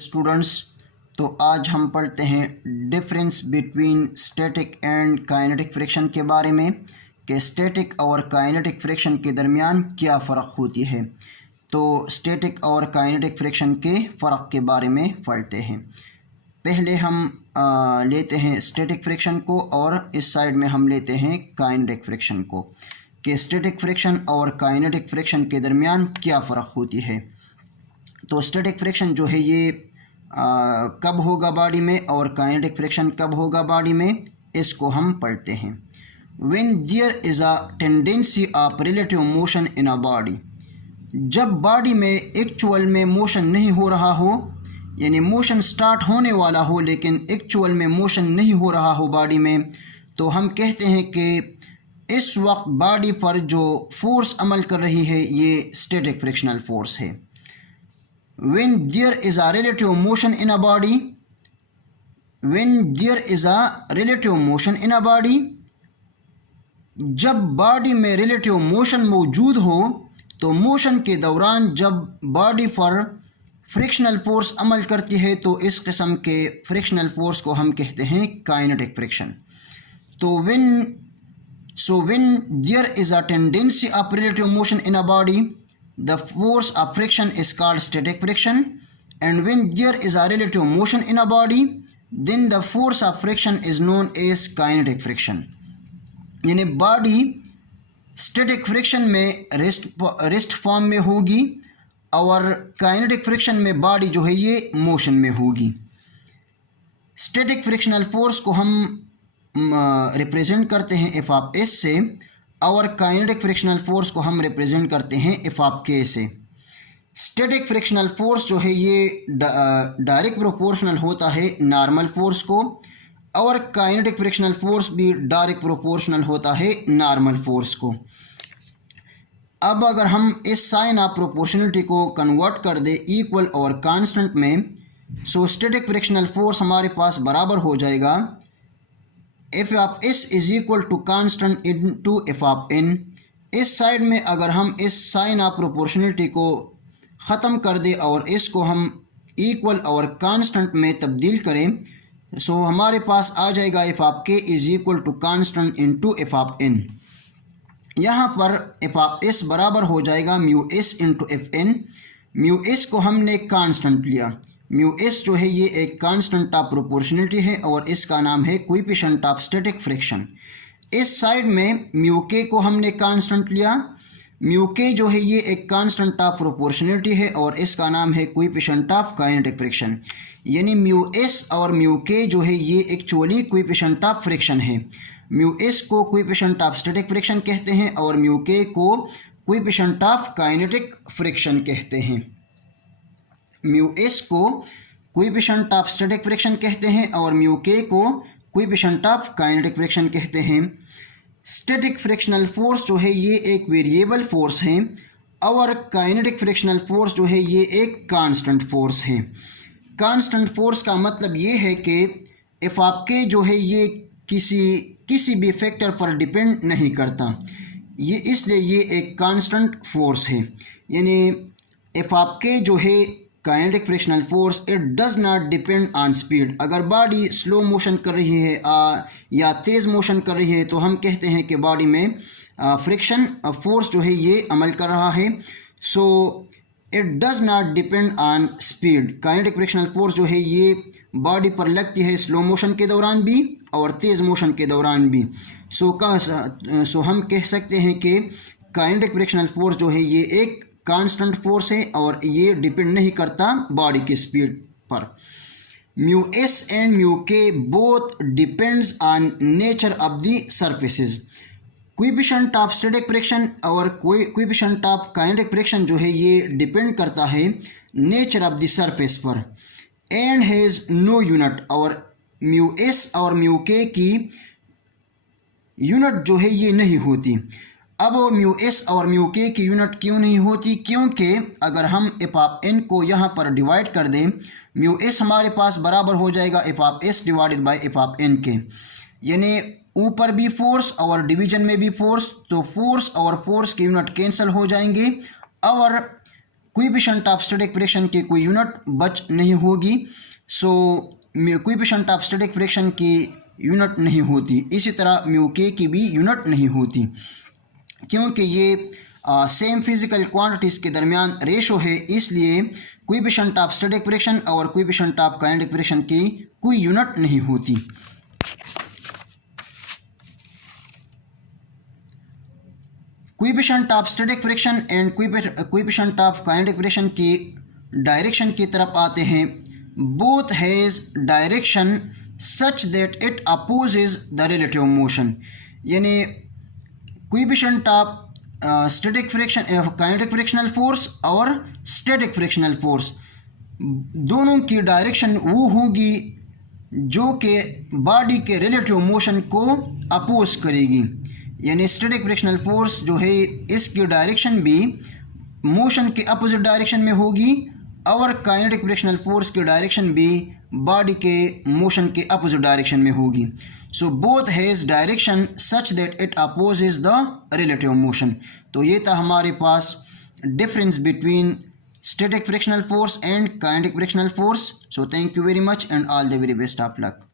Students, तो आज हम पढ़ते हैं difference between static and kinetic friction के बारे में कि स्टैटिक और काइनेटिक फ्रिक्शन के दरमियान क्या फ़र्क होती है। तो स्टैटिक और काइनेटिक फ्रिक्शन के फ़र्क के बारे में पढ़ते हैं। पहले हम लेते हैं स्टैटिक फ्रिक्शन को और इस साइड में हम लेते हैं काइनेटिक फ्रिक्शन को कि स्टैटिक फ्रिक्शन और काइनेटिक फ्रिक्शन के दरमियान क्या फ़र्क होती है। तो स्टैटिक फ्रिक्शन जो है ये कब होगा बॉडी में और काइनेटिक फ्रिक्शन कब होगा बॉडी में, इसको हम पढ़ते हैं। When there is a tendency of relative motion in a body, जब बॉडी में एक्चुअल में मोशन नहीं हो रहा हो, यानी मोशन स्टार्ट होने वाला हो लेकिन एक्चुअल में मोशन नहीं हो रहा हो बॉडी में, तो हम कहते हैं कि इस वक्त बॉडी पर जो फोर्स अमल कर रही है ये स्टैटिक फ्रिक्शनल फोर्स है। When there is a relative motion in a body, when there is a relative motion in a body, जब बॉडी में रिलेटिव मोशन मौजूद हो तो मोशन के दौरान जब बॉडी पर फ्रिक्शनल फोर्स अमल करती है तो इस किस्म के फ्रिक्शनल फोर्स को हम कहते हैं काइनेटिक फ्रिक्शन। तो when there is a tendency of relative motion in a body, the force of friction is called static friction, and when there is a relative motion in a body, then the force of friction is known as kinetic friction। यानी body static friction में rest form में होगी और kinetic friction में body जो है ये motion में होगी। स्टैटिक फ्रिक्शनल फोर्स को हम रिप्रेजेंट करते हैं एफ ऑफ एस से और काइनेटिक फ्रिक्शनल फोर्स को हम रिप्रेजेंट करते हैं एफ ऑफ के से। स्टैटिक फ्रिक्शनल फोर्स जो है ये डायरेक्ट प्रोपोर्शनल होता है नॉर्मल फोर्स को और काइनेटिक फ्रिक्शनल फोर्स भी डायरेक्ट प्रोपोर्शनल होता है नॉर्मल फोर्स को। अब अगर हम इस साइन ऑफ प्रोपोर्शनलिटी को कन्वर्ट कर दे इक्वल और कांस्टेंट में, सो स्टैटिक फ्रिक्शनल फोर्स हमारे पास बराबर हो जाएगा F of S is equal to constant into F of N. इस साइड में अगर हम इस साइन ऑफ प्रोपोर्शनलिटी को ख़त्म कर दे और इसको हम इक्वल और कांस्टेंट में तब्दील करें, सो हमारे पास आ जाएगा F of K is equal to constant into F of N. यहाँ पर एफ ऑफ एस बराबर हो जाएगा mu S into F N. Mu S को हमने कांस्टेंट लिया, म्यू एस जो है ये एक कांस्टेंट ऑफ प्रोपोर्शनलिटी है और इसका नाम है कोएफिशिएंट ऑफ स्टैटिक फ्रिक्शन। इस साइड में म्यू के को हमने कांस्टेंट लिया, म्यू के जो है ये एक कांस्टेंट ऑफ प्रोपोर्शनलिटी है और इसका नाम है कोएफिशिएंट ऑफ काइनेटिक फ्रिक्शन। यानी म्यू एस और म्यू के जो है ये एक्चुअली कोएफिशिएंट ऑफ फ्रिक्शन है। म्यू एस को कोएफिशिएंट ऑफ स्टैटिक फ्रिक्शन कहते हैं और म्यू के को कोएफिशिएंट ऑफ काइनेटिक फ्रिक्शन कहते हैं। म्यू एस को कोएफिशिएंट ऑफ स्टैटिक फ्रिक्शन कहते हैं और म्यू के को कोएफिशिएंट ऑफ काइनेटिक फ्रिक्शन कहते हैं। स्टैटिक फ्रिक्शनल फोर्स जो है ये एक वेरिएबल फोर्स है और काइनेटिक फ्रिक्शनल फोर्स जो है ये एक कांस्टेंट फोर्स है। कांस्टेंट फोर्स का मतलब ये है कि एफ ऑफ के जो है ये किसी भी फैक्टर पर डिपेंड नहीं करता, ये इसलिए ये एक कांस्टेंट फोर्स है। यानी एफ ऑफ के जो है kinetic frictional force it does not depend on speed. अगर बॉडी स्लो मोशन कर रही है या तेज़ मोशन कर रही है तो हम कहते हैं कि बॉडी में फ्रिक्शन फोर्स जो है ये अमल कर रहा है। So it does not depend on speed. Kinetic frictional force जो है ये बॉडी पर लगती है स्लो मोशन के दौरान भी और तेज़ मोशन के दौरान भी। सो हम कह सकते हैं कि काइनेटिक फ्रिक्शनल फोर्स जो है ये एक कांस्टेंट फोर्स है और ये डिपेंड नहीं करता बॉडी की स्पीड पर। म्यू एस एंड म्यू के both depends on nature of the surfaces. Coefficient of static friction और कोएफिशिएंट ऑफ काइनेटिक फ्रिक्शन जो है ये डिपेंड करता है नेचर ऑफ द सरफेस पर एंड हैज़ नो यूनिट। और म्यू एस और म्यू के की यूनिट जो है ये नहीं होती। अब म्यू एस और म्यू के की यूनिट क्यों नहीं होती? क्योंकि अगर हम एफ ऑफ एन को यहाँ पर डिवाइड कर दें, म्यू एस हमारे पास बराबर हो जाएगा F of S divided by F of N के। यानी ऊपर भी फोर्स और डिवीजन में भी फोर्स, तो फोर्स और फोर्स के यूनिट कैंसिल हो जाएंगे और कोएफिशिएंट ऑफ स्टैटिक फ्रिक्शन की कोई यूनिट बच नहीं होगी। सो कोएफिशिएंट ऑफ स्टैटिक फ्रिक्शन की यूनिट नहीं होती। इसी तरह म्यू के की भी यूनिट नहीं होती, क्योंकि ये सेम फिजिकल क्वांटिटीज़ के दरमियान रेशो है, इसलिए कोएफिशिएंट ऑफ स्टैटिक फ्रिक्शन और कोएफिशिएंट ऑफ काइनेटिक फ्रिक्शन की कोई यूनिट नहीं होती। Coefficient of static friction and coefficient of kinetic friction की डायरेक्शन की तरफ आते हैं। Both has direction such that it opposes the relative motion, यानी coefficient of static friction kinetic frictional force और स्टैटिक फ्रिक्शनल फोर्स दोनों की डायरेक्शन वो होगी जो कि बॉडी के रिलेटिव मोशन को अपोज करेगी। यानी स्टैटिक फ्रिक्शनल फोर्स जो है इसकी डायरेक्शन भी मोशन के अपोजिट डायरेक्शन में होगी और काइनेटिक फ्रिक्शनल फोर्स की डायरेक्शन भी बॉडी के मोशन के अपोजिट डायरेक्शन में होगी। So both has direction such that it opposes the relative motion. तो ये था हमारे पास difference between static frictional force and kinetic frictional force. So thank you very much and all the very best of luck.